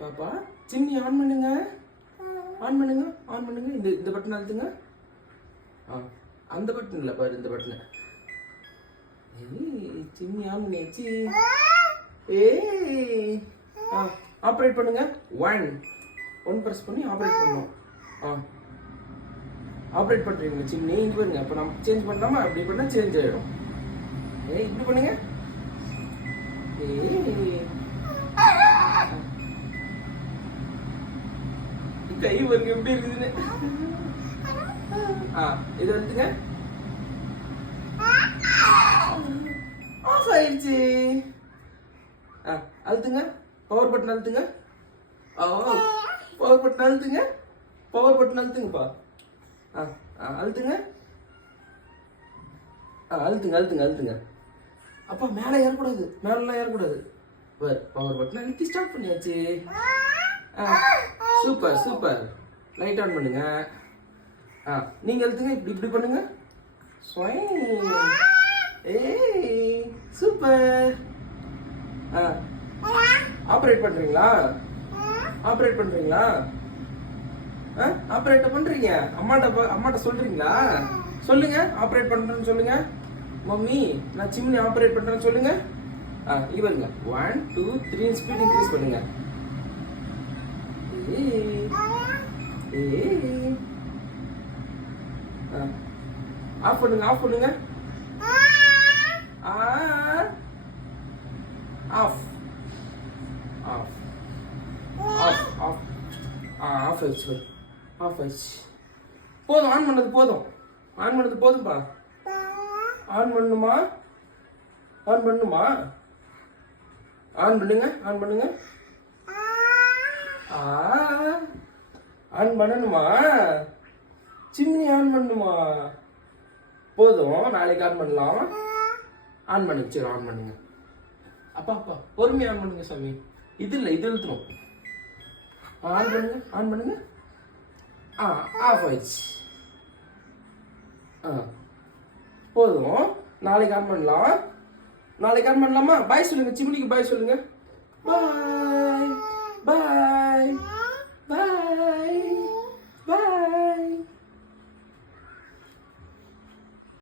பாப்பா chimney on பண்ணுங்க. On பண்ணுங்க, ஆன் பண்ணுங்க. இந்த பட்டன் அழுத்துங்க. அந்த பட்டன் இல்லை பாரு, இந்த பட்டனை. சிம்னி ஆன் பண்ணியாச்சு. ஆப்ரேட் பண்ணுங்க. ஒன் ப்ரெஸ் பண்ணி ஆப்ரேட் பண்ணணும். ஆப்ரேட் பண்ணுறீங்க சிம்னி. இங்கே பாருங்க. இப்போ நம்ம சேஞ்ச் பண்ணலாமா? அப்படி பண்ணால் சேஞ்ச் ஆகிடும். இப்படி பண்ணுங்க. கை பாருங்க எப்படி இருக்குதுன்னு. இது வந்துங்க. ஆஃப் ஆயிடுச்சு. அழுத்துங்க. பவர் பட்டன் அழுத்துங்க. பவர் பட்டன் அழுத்துங்க. பவர் பட்டன் அழுத்துங்கப்பா. அழுத்துங்க. அழுத்துங்க அழுத்துங்க அழுத்துங்க. அப்பா மேலே ஏறக்கூடாது, மேலாம் ஏறக்கூடாது. பவர் பட்டன் அழுத்தி ஸ்டார்ட் பண்ணியாச்சு. Super super. லைட் ஆன் பண்ணுங்க. நீங்க அழுத்துங்க. இப்படி இப்படி பண்ணுங்க. சூப்பர். ஆப்ரேட் பண்றீங்களா? ஆப்ரேட் பண்றீங்களா? ஆப்ரேட் பண்றீங்க. அம்மாட்ட சொல்றீங்களா? சொல்லுங்க. ஆப்ரேட் பண்றேன்னு சொல்லுங்க. மம்மி நான் சிம்னி ஆப்ரேட் பண்றேன்னு சொல்லுங்க. இவருங்க 1 2 3 ஸ்பீட் இன்க்ரீஸ் பண்ணுங்க. ஆஃப் பண்ணுங்க. ஆஃப் பண்ணுங்க. Off off off off off ஆயிடுச்சு. ஆஃப் ஆயிடுச்சு. போதும். ஆன் பண்ணது போதும். ஆன் பண்ணது போதும்பா. ஆன் பண்ணுமா? ஆன் பண்ணுமா? ஆன் பண்ணுங்க. ஆன் பண்ணுங்க. ஆன் பண்ணணுமா? சிம்னி ஆன் பண்ணுமா? போதும். நாளைக்கு ஆன் பண்ணலாம். ஆன் பண்ணி சரி. ஆன் பண்ணுங்க. அப்பா அப்பா பொறுமையா ஆன் பண்ணுங்க சாமி. இது இல்லை, இது இழுத்துரும். ஆன் பண்ணுங்க. ஆன் பண்ணுங்க. ஆஃப் ஆயிடுச்சு. போதும். நாளைக்கு ஆன் பண்ணலாம். நாளைக்கு ஆன் பண்ணலாமா? பாய் சொல்லுங்க. சிம்னிக்கு பாய் சொல்லுங்க. பாய் பாய் பாய்.